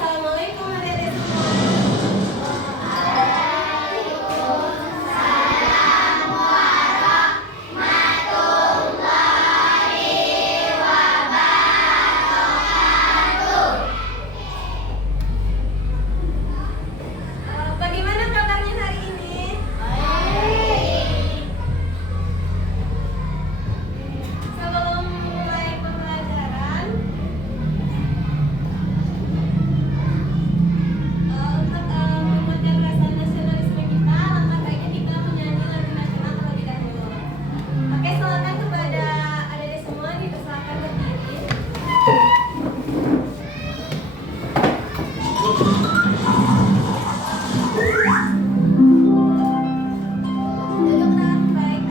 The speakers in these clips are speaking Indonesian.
Assalamualaikum adik-adik semua. Bagaimana kabarnya hari ini? Sebelum mulai pembelajaran, untuk menguatkan rasa nasionalisme kita, langkah baiknya kita menyanyi lagu nasional terlebih dahulu. Oke, silakan kepada adik-adik semua dipersilakan berdiri. Duduk dengan baik.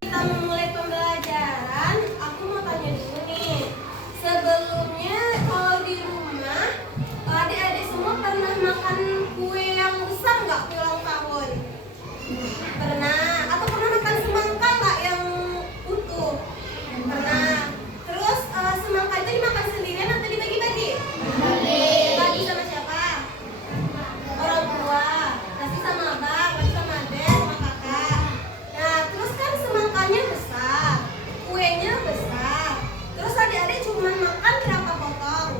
Kita memulai pembelajaran, aku mau tanya dulu nih. Sebelumnya kalau di rumah, adik-adik semua pernah makan kue yang besar nggak, kue ulang tahun? Pernah. Atau pernah makan semangka nggak yang utuh? Pernah. Terus semangka itu dimakan sendirian atau dibagi-bagi? Bagi sama siapa? Orang tua. Kasih sama abang, kasih sama adek, sama kakak. Nah, terus kan semangkanya besar, kuenya besar. Terus adik-adik cuma makan berapa potong?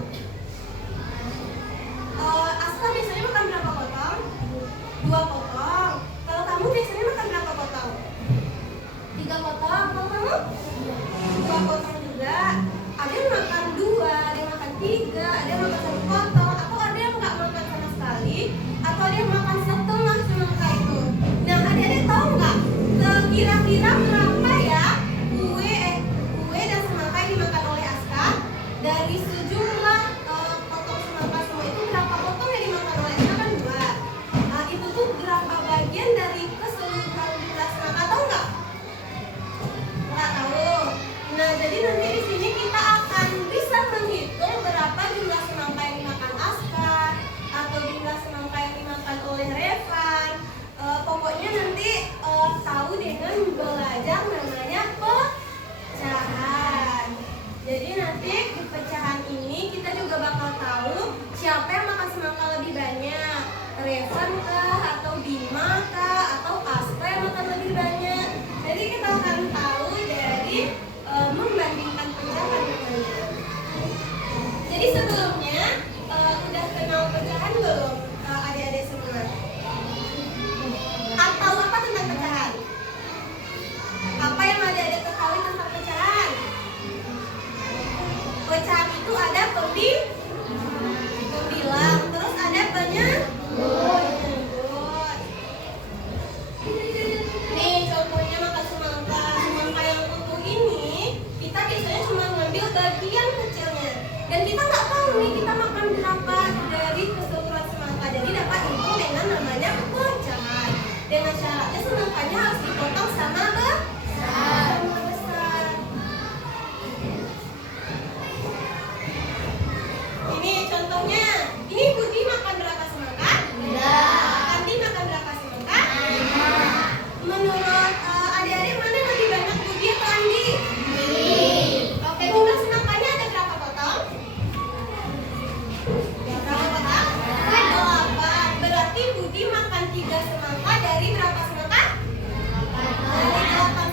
Aska biasanya makan berapa potong? 2 potong. Kalau kamu biasanya makan berapa potong? 3 potong. Kalau kamu? 2 potong juga. Ada yang makan 2, ada yang makan 3, ada yang makan 1 potong, atau ada yang nggak makan sama sekali, atau ada yang makan setengah semangka itu. Nah, adik-adik tahu nggak? Kira-kira berapa ya kue dan semangka yang dimakan oleh Aska? Dari sejumlah potong semangka semua itu berapa potong yang dimakan oleh Aska? Kan 2. Itu tuh berapa bagian dari keseluruhan jumlah semangka, tahu nggak? Nggak tahu. Nah, jadi nanti di sini kita akan bisa menghitung berapa jumlah semangka yang dimakan Aska atau jumlah semangka yang dimakan oleh Revan. Pokoknya nanti tahu dengan belajar namanya pecahan. Jadi nanti di pecahan ini kita juga bakal tahu siapa yang makan semangka lebih banyak, Revan kah, atau Bima kah, atau Aska yang makan lebih banyak. Jadi kita akan tahu dari membandingkan pecahan namanya. Jadi sebelumnya udah kenal pecahan belum adik-adik semua? Atau apa tentang pecahan? Apa yang adik-adik ketahui tentang pecahan? Pecahan itu ada pembilang, terus ada penyebut. Nih contohnya makan semangka. Semangka yang utuh ini kita biasanya cuma ngambil bagian kecilnya, dan kita nggak tahu nih kita makan berapa dari keseluruhan semangka. Jadi dapat hitung dengan namanya pecahan. Dengan syaratnya semangkanya harus dipotong sama besar. Ini contohnya. Ini Budi makan berapa semangka? Andi makan berapa semangka? Menurut adik-adik mana lebih banyak, Budi atau Andi? Oke, jumlah semangkanya ada berapa potong? Berapa potong? 8. Berarti Budi makan 3 semangka dari berapa semangka? Dari 8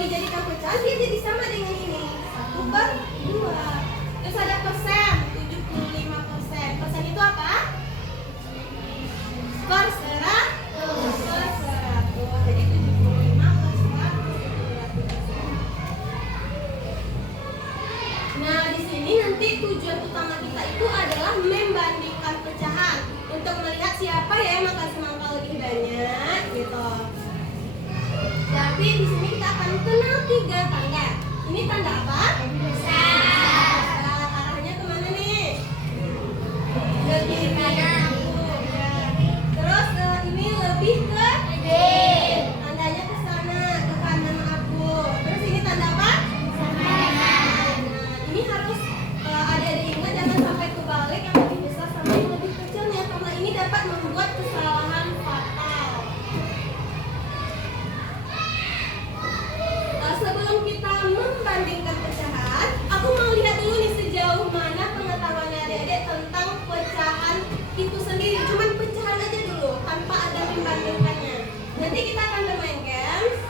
dijadikan pecahan dia jadi sama dengan ini 1/2. Terus ada persen 75%. Persen itu apa? Per 100. Jadi 75/100. Nah, di sini nanti tujuan utama kita itu adalah membandingkan pecahan untuk melihat siapa ya yang kasih angka lebih banyak gitu. Tapi di sini kita akan kenal 3 tanda. Ini tanda apa? Besar. Arahnya kemana nih? Lebih kanan. Terus ini lebih ke gede. Tandanya ke sana, ke kanan aku. Terus ini tanda apa? Nah, ini harus ada diingat jangan sampai kebalik yang lebih besar sama yang lebih kecilnya karena ini dapat membuat kesalahan fatal. Sebelum kita membandingkan pecahan, aku mau lihat dulu nih sejauh mana pengetahuan adik-adik tentang pecahan itu sendiri. Cuman pecahan aja dulu, tanpa ada membandingkannya. Nanti kita akan bermain games.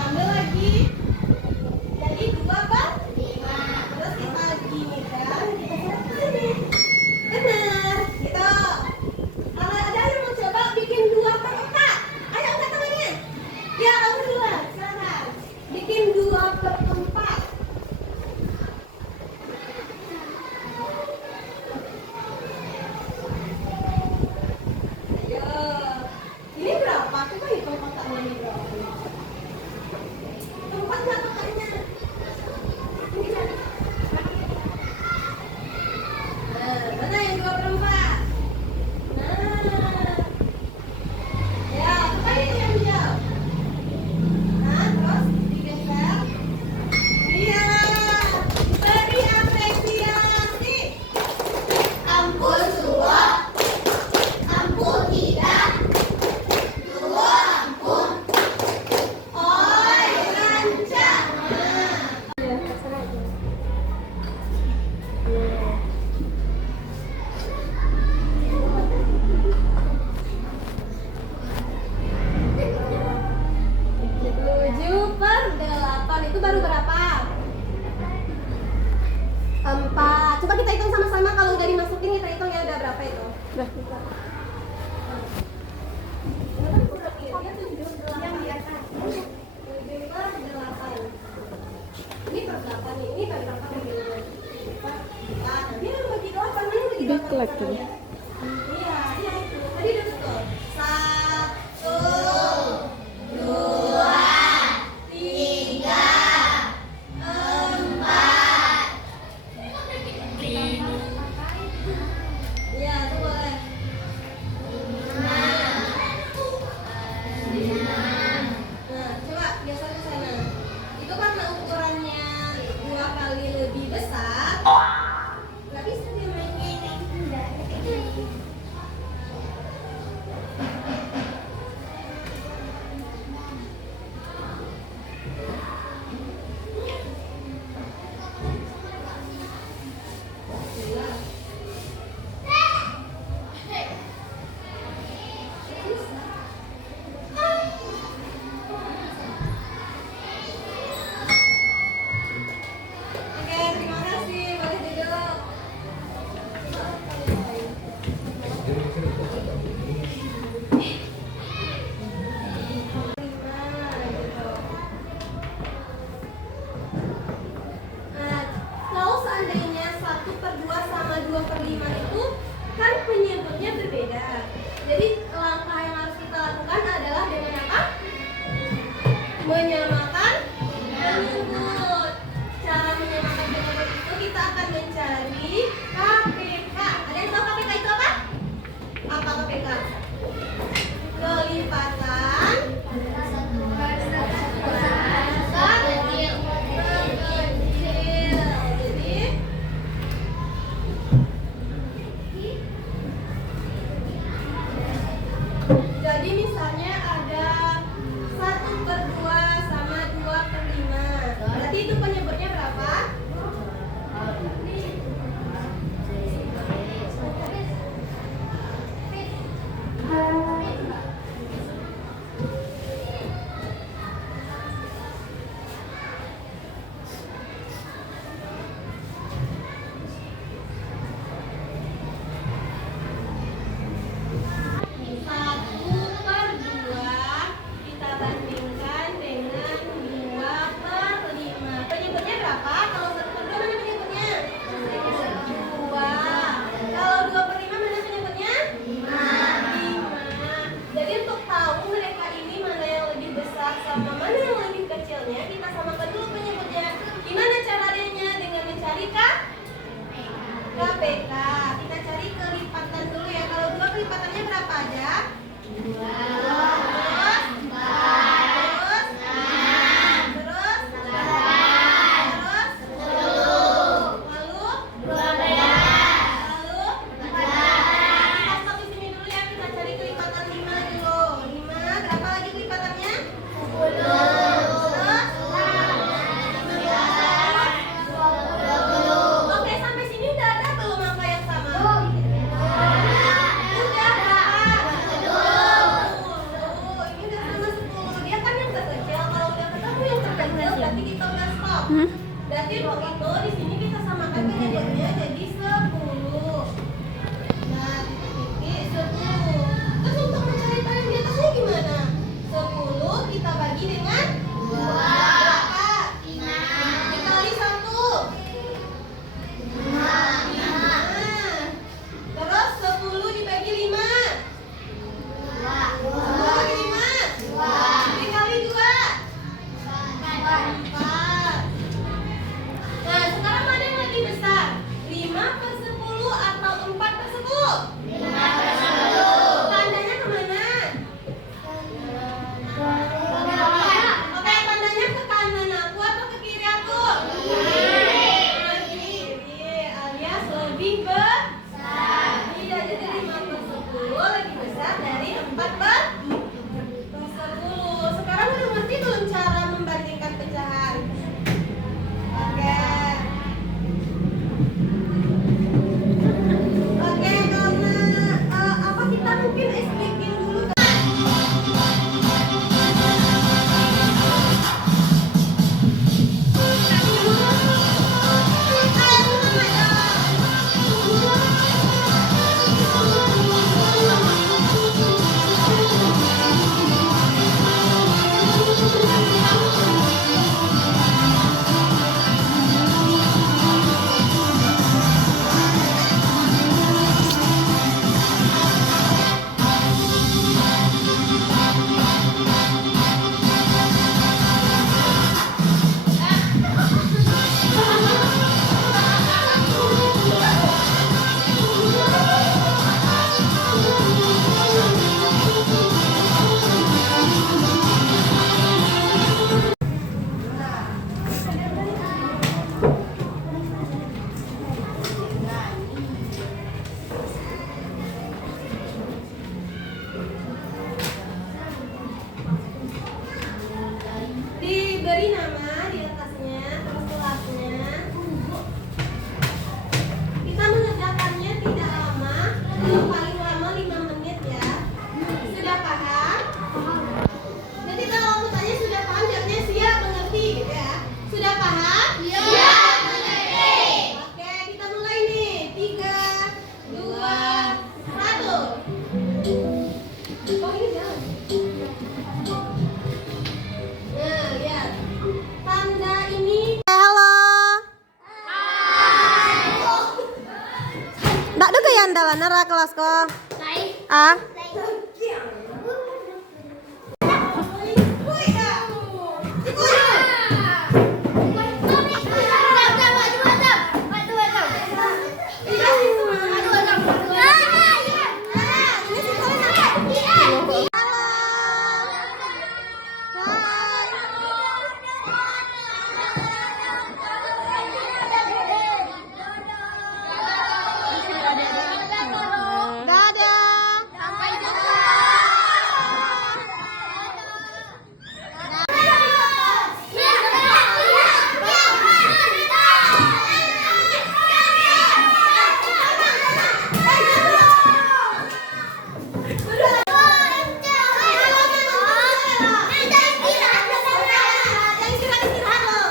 Ambil lagi. Jadi 2/5. Terus kita ginikan, kita serapkan. Benar, gitu. Kalau ada yang mau coba bikin 2/4, ayo angkat tangannya. Ya, kamu duluan, silakan. Bikin 2/4. Ayo. Ini berapa? Coba hitung kotaknya ini berapa. Tempat nggak kotaknya? Ini kan. Nah, mana yang 2/4? Nah, ya, apa ini yang jauh? Nah, terus digeser. Iya, beri apresiasi. Ampun 2, ampun 3, 2 ampun. Oi, lancar. Ya, terserah aja. Tujuh per 8 itu baru berapa? 4. Coba kita hitung sama-sama. Kalau udah dimasukin kita hitung ya udah berapa itu? Udah. Yang di atas. 7 per 8. Ini per 8 nih. Ini per berapa nih? Nah, ini yang bagi 8. Mana yang bagi 8? Iya, iya itu. Tadi udah betul. 1, 2, 3, 4. Iya, itu boleh. 6. Nah, coba geser ke sana. Itu karena ukurannya 2 kali lebih besar. Nggak bisa dia main gini. nara kelas ko. Ah.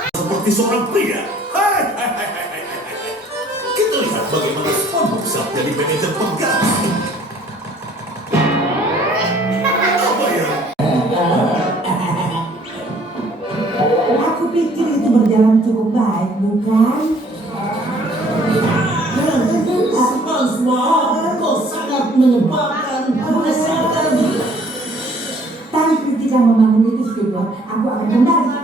Seperti seorang pria. Hai, hai, hai, hai, hai, hai. Kita lihat bagaimana SpongeBob bisa jadi manajer penggas. Apa ya? Aku pikir itu berjalan cukup baik, bukan? SpongeBob, kau sangat menyebalkan. Tapi ketika membangun itu sudah, aku akan kembali.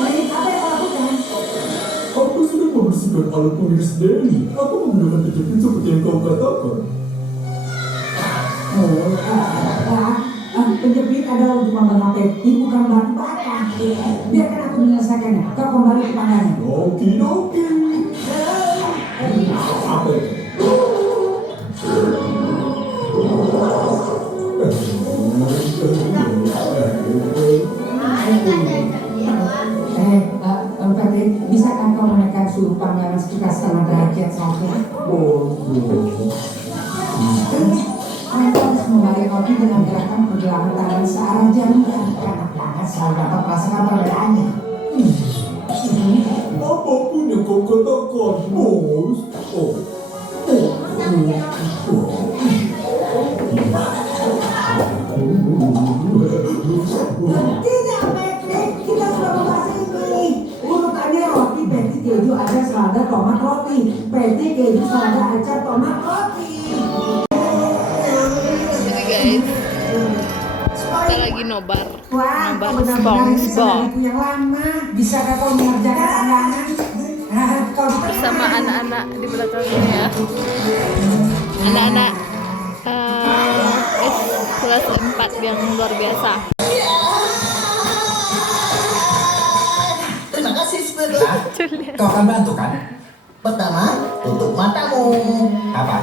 Baik, apa yang kau lakukan? Aku sudah membersihkan alat tulis Denny. Aku menggunakan kejepit seperti yang kau katakan. Penjepit adalah untuk membangun Peti, bukan batu bata. Biarkan aku menyelesaikannya. Kau kembali ke pandangan. Oke. Apa itu? Peti, bisakah kau menekan suhu pandangan sekitar 1,5 derajat saja? Kau harus membalik roti dengan gerakan pergelangan tangan searah jangkauan karena tangan selalu dapat merasakan perbedaannya. Apapun yang kau katakan, bos. Tidak, Patrick, kita sudah membahas ini. Urutannya roti, patty, keju, acar, selada, tomat, roti. Patty, keju, selada, acar, tomat, roti. Guys, kita lagi nobar. Wah, Nobar kau benar-benar ini SpongeBob senariku yang lama. Bisakah kau mengerjakan tangangan? Kau bersama anak-anak di belakangnya ya. Anak-anak kelas 4 yang luar biasa. Terima kasih, Squidward. Julia. Kau akan bantu kan? Pertama, tutup matamu. Apa?